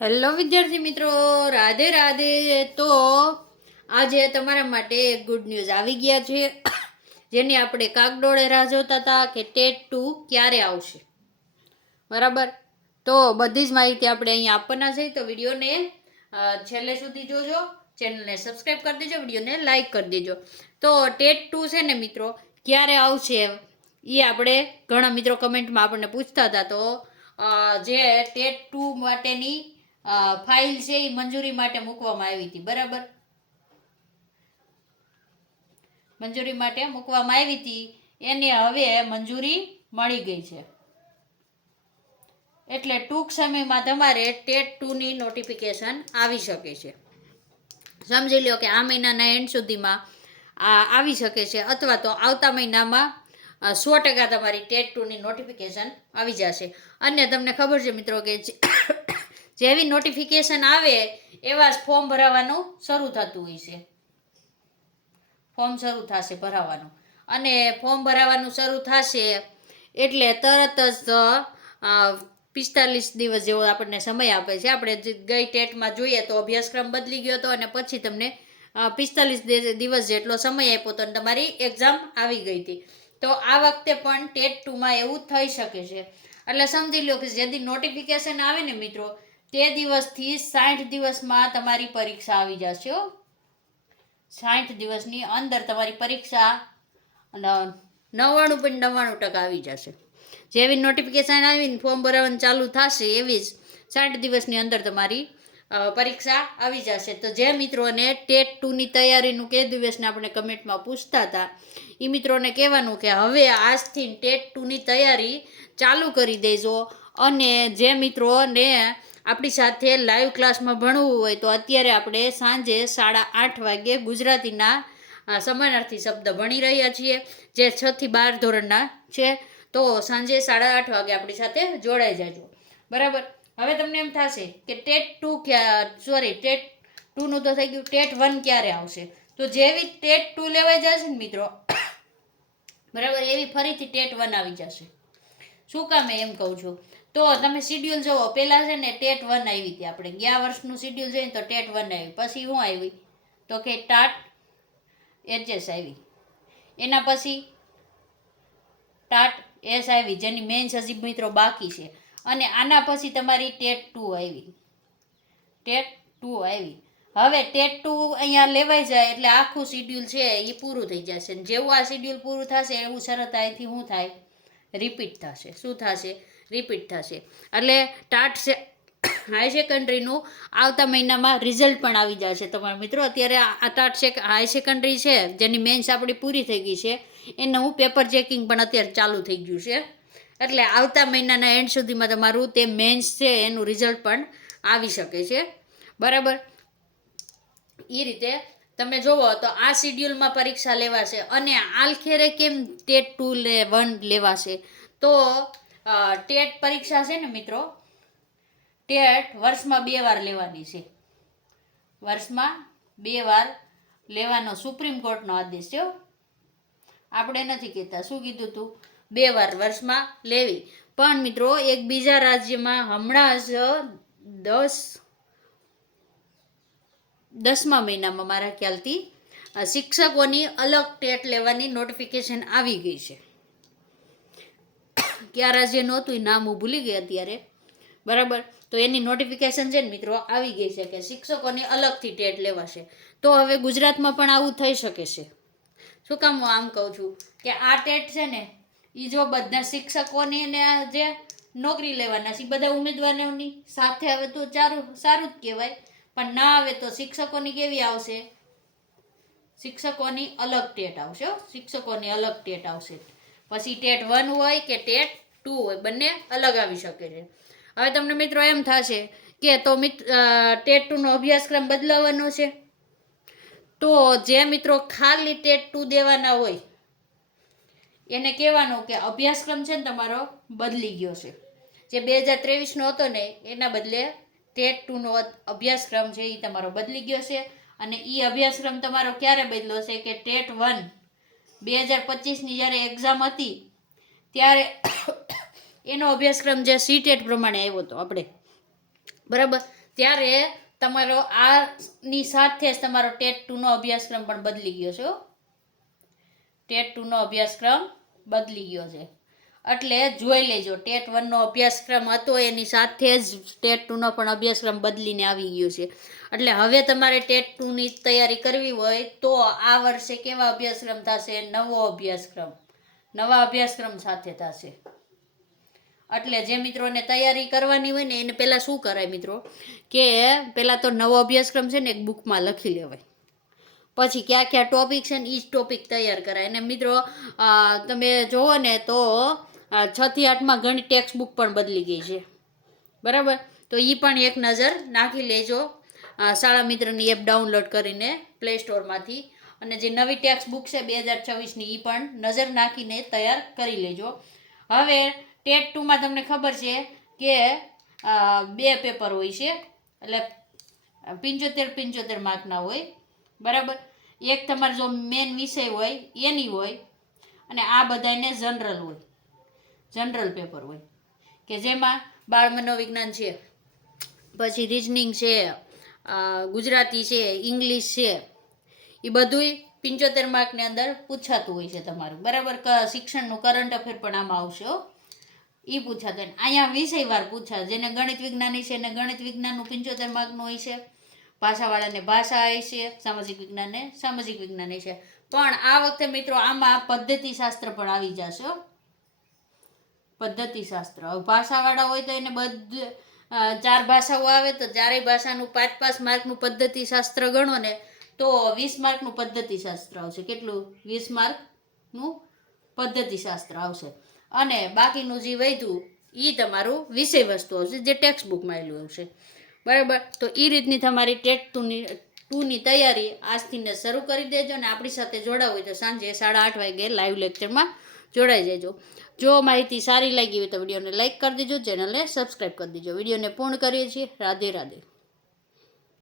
Hello વિદ્યાર્થી મિત્રો, રાધે રાધે. તો આજે તમારા માટે એક ગુડ ન્યૂઝ આવી ગયા છે, જેની આપણે કાગડોળે રાહ જોતા હતા કે ટેટ 2 ક્યારે આવશે. બરાબર, તો બધી જ માહિતી આપણે અહીંયા આપવાના છે. તો વિડીયોને છેલ્લે સુધી જોજો, ચેનલને સબસ્ક્રાઈબ કરી દેજો, વિડીયોને લાઈક કરી દેજો. તો ટેટ 2 છે ને મિત્રો, ક્યારે આવશે એ આપણે ઘણા મિત્રો કમેન્ટમાં આપણને પૂછતા હતા. તો જે ટેટ 2 માટેની ફાઇલ છે એ મંજૂરી માટે મૂકવામાં આવી હતી. બરાબર, મંજૂરી માટે મૂકવામાં આવી હતી, એને હવે મંજૂરી મળી ગઈ છે. એટલે ટૂંક સમયમાં તમારે ટેટ 2 ની નોટિફિકેશન આવી શકે છે. સમજી લો કે આ મહિનાના એન્ડ સુધીમાં આ આવી શકે છે, અથવા તો આવતા મહિનામાં 100% તમારી ટેટ 2 ની નોટિફિકેશન આવી જશે. અને તમને ખબર છે મિત્રો કે જેવી નોટિફિકેશન આવે એવા જ ફોર્મ ભરાવાનું શરૂ થતું હોય છે. ફોર્મ શરૂ થશે ભરાવાનું, અને ફોર્મ ભરાવાનું શરૂ થશે એટલે તરત જ 45 દિવસ જેવો આપણને સમય આપે છે. આપણે ગઈ ટેટમાં જોઈએ તો અભ્યાસક્રમ બદલી ગયો હતો, અને પછી તમને 45 દિવસ જેટલો સમય આપ્યો હતો અને તમારી એક્ઝામ આવી ગઈ હતી. તો આ વખતે પણ ટેટ 2માં એવું થઈ શકે છે. એટલે સમજી લો કે જેથી નોટિફિકેશન આવે ને મિત્રો, તે દિવસથી 60 દિવસમાં તમારી પરીક્ષા આવી જશે. 60 દિવસની અંદર તમારી પરીક્ષા 99.99% આવી જશે. જેવી નોટિફિકેશન આવીને ફોર્મ ભરવાનું ચાલુ થશે એવી જ 60 દિવસની અંદર તમારી પરીક્ષા આવી જશે. તો જે મિત્રોને ટેટ 2 ની તૈયારીનું કે દિવસને આપણે કમેન્ટમાં પૂછતા હતા, એ મિત્રોને કહેવાનું કે હવે આજથી ટેટ 2 ની તૈયારી ચાલુ કરી દેજો. અને જે મિત્રોને આપણી સાથે લાઈવ ક્લાસમાં ભણવું હોય તો અત્યારે આપણે સાંજે 8:30 વાગ્યે ગુજરાતીના સમાનાર્થી શબ્દ ભણી રહ્યા છીએ, જે 6 થી 12 ધોરણના છે. તો સાંજે 8:30 વાગે આપણી સાથે જોડાઈ જાજો. બરાબર, હવે તમને એમ થશે કે ટેટ 2 નું તો થઈ ગયું, ટેટ 1 ક્યારે આવશે? તો જેવી ટેટ 2 લેવાઈ જશે ને મિત્રો, બરાબર, એવી ફરીથી ટેટ 1 આવી જશે. શું કામ એમ કહું છું? તો તમે શિડ્યુલ જુઓ, પહેલાં છે ને ટેટ 1 આવી હતી. આપણે ગયા વર્ષનું શિડ્યુલ જોઈએ તો ટેટ 1 આવી, પછી શું આવી તો કે ટાટ એચએસ આવી, એના પછી ટાટ એસ આવી, જેની મેન્સ હજી મિત્રો બાકી છે. અને આના પછી તમારી ટેટ 2 આવી. હવે ટેટ 2 અહીંયા લેવાઈ જાય એટલે આખું શિડ્યુલ છે એ પૂરું થઈ જશે. જેવું આ શિડ્યુલ પૂરું થશે એવું સરળતાથી શું થાય? રિપીટ થશે. શું થશે? રિપીટ થશે. એટલે ટાટ હાઈ સેકન્ડરીનું આવતા મહિનામાં રિઝલ્ટ પણ આવી જશે તમારા મિત્રો. અત્યારે આ ટાટ હાઈ સેકન્ડરી છે, જેની મેન્સ આપણી પૂરી થઈ ગઈ છે, એનું પેપર ચેકિંગ પણ અત્યારે ચાલુ થઈ ગયું છે. એટલે આવતા મહિનાના એન્ડ સુધીમાં તમારું તે મેન્સ છે એનું રિઝલ્ટ પણ આવી શકે છે. બરાબર, એ રીતે તમે જોવો તો આ શિડ્યુલમાં પરીક્ષા લેવાશે. અને આલખેરે કેમ ટેટ 1 લેવાશે? તો ટેટ પરીક્ષા છે ને મિત્રો, ટેટ વર્ષમાં 2 વાર લેવાની છે. વર્ષમાં 2 વાર લેવાનો સુપ્રીમ કોર્ટનો આદેશ છે. આપણે નથી કહેતા. શું કીધું તું? 2 વાર વર્ષમાં લેવી. પણ મિત્રો એક બીજા રાજ્યમાં હમણાં જ 10મા મહિનામાં મારા ખ્યાલથી શિક્ષકોની અલગ ટેટ લેવાની નોટિફિકેશન આવી ગઈ છે. કયા રાજ્યનું હતું એ નામ હું ભૂલી ગઈ અત્યારે. બરાબર, તો એની નોટિફિકેશન છે ને મિત્રો આવી ગઈ છે કે શિક્ષકોની અલગથી ટેટ લેવાશે. તો હવે ગુજરાતમાં પણ આવું થઈ શકે છે. શું કામ હું આમ કહું છું કે આ ટેટ છે ને એ જો બધા શિક્ષકોની ને જે નોકરી લેવાના છે બધા ઉમેદવારોની સાથે આવે તો સારું જ કહેવાય. પણ ના આવે તો શિક્ષકોની કેવી આવશે? શિક્ષકોની અલગ ટેટ આવશે. શિક્ષકોની અલગ ટેટ આવશે. પછી ટેટ 1 હોય કે ટેટ 2 હોય, બંને અલગ આવી શકે છે. હવે તમને મિત્રો એમ થશે કે તો ટેટ 2 નો અભ્યાસક્રમ બદલાવાનો છે. તો જે મિત્રો ખાલી ટેટ 2 દેવાના હોય એને કહેવાનું કે અભ્યાસક્રમ છે ને તમારો બદલી ગયો છે. જે 2023નો હતો ને એના બદલે ટેટ 2 નો અભ્યાસક્રમ છે એ તમારો બદલી ગયો છે. અને એ અભ્યાસક્રમ તમારો ક્યારે બદલ્યો છે કે ટેટ 1 2025ની જ્યારે એક્ઝામ હતી ત્યારે એનો અભ્યાસક્રમ જે સીટેટ પ્રમાણે આવ્યો હતો આપણે. બરાબર, ત્યારે તમારો આની સાથે જ તમારો ટેટ 2નો અભ્યાસક્રમ પણ બદલી ગયો છે. ટેટ 2નો અભ્યાસક્રમ બદલી ગયો છે. એટલે જોઈ લેજો, ટેટ 1નો અભ્યાસક્રમ હતો એની સાથે જ ટેટ 2નો પણ અભ્યાસક્રમ બદલીને આવી ગયો છે. એટલે હવે તમારે ટેટ 2ની તૈયારી કરવી હોય તો આ વર્ષે કેવા અભ્યાસક્રમ થશે? નવા અભ્યાસક્રમ સાથે થશે. એટલે જે મિત્રોને તૈયારી કરવાની હોય ને એને પહેલાં શું કરાય મિત્રો, કે પહેલાં તો નવો અભ્યાસક્રમ છે ને એક બુકમાં લખી લેવાય, પછી કયા ટોપિક છે ને એ જ ટોપિક તૈયાર કરાય. અને મિત્રો તમે જુઓ ને તો 6 થી 8માં ઘણી ટેક્સ્ટ બુક પણ બદલી ગઈ છે, બરાબર? તો એ પણ એક નજર નાખી લેજો શાળા મિત્રની એપ ડાઉનલોડ કરીને પ્લે સ્ટોરમાંથી. અને જે નવી ટેક્સ્ટ બુક છે 2024ની એ પણ નજર નાખીને તૈયાર કરી લેજો. હવે ટેટ 2માં તમને ખબર છે કે 2 પેપર હોય છે, એટલે 75 માર્કના હોય, બરાબર? એક તમારે જો મેન વિષય હોય એની હોય, અને આ બધાને જનરલ પેપર હોય, કે જેમાં બાળ મનોવિજ્ઞાન છે, પછી રિઝનિંગ છે, ગુજરાતી છે, ઇંગ્લિશ છે, એ બધુંય 75 માર્કની અંદર પૂછાતું હોય છે તમારું, બરાબર? શિક્ષણનું કરંટ અફેર પણ આમાં આવશે, એ પૂછાતું. અહીંયા વિષયવાર પૂછા, જેને ગણિત વિજ્ઞાની છે એને ગણિત વિજ્ઞાનનું 75 માર્કનું હોય છે, ભાષાવાળાને ભાષા હોય છે, સામાજિક વિજ્ઞાનને સામાજિક વિજ્ઞાન છે. પણ આ વખતે મિત્રો આમાં પદ્ધતિશાસ્ત્ર પણ આવી જશે. પદ્ધતિશાસ્ત્ર ભાષાવાળા હોય તો એને 4 ભાષાઓ આવે તો 4 ભાષાનું 5 માર્કનું પદ્ધતિશાસ્ત્ર ગણો ને તો 20 માર્કનું પદ્ધતિશાસ્ત્ર આવશે. કેટલું? 20 માર્કનું પદ્ધતિશાસ્ત્ર આવશે. અને બાકીનું જે વધ્યું એ તમારું વિષય વસ્તુ આવશે, જે ટેક્સ્ટ બુકમાં આવેલું આવશે, બરાબર? તો એ રીતની તમારી ટેટ 2ની તૈયારી આજથી ને શરૂ કરી દેજો. અને આપણી સાથે જોડાવ હોય તો સાંજે 8:30 વાગે લાઈવ લેક્ચરમાં જોડાઈ જજો. જો માહિતી સારી લાગી હોય તો વિડીયોને લાઇક કરી દેજો, ચેનલને સબસ્ક્રાઈબ કરી દેજો. વિડીયોને પૂર્ણ કરીએ છીએ. રાધે રાધે.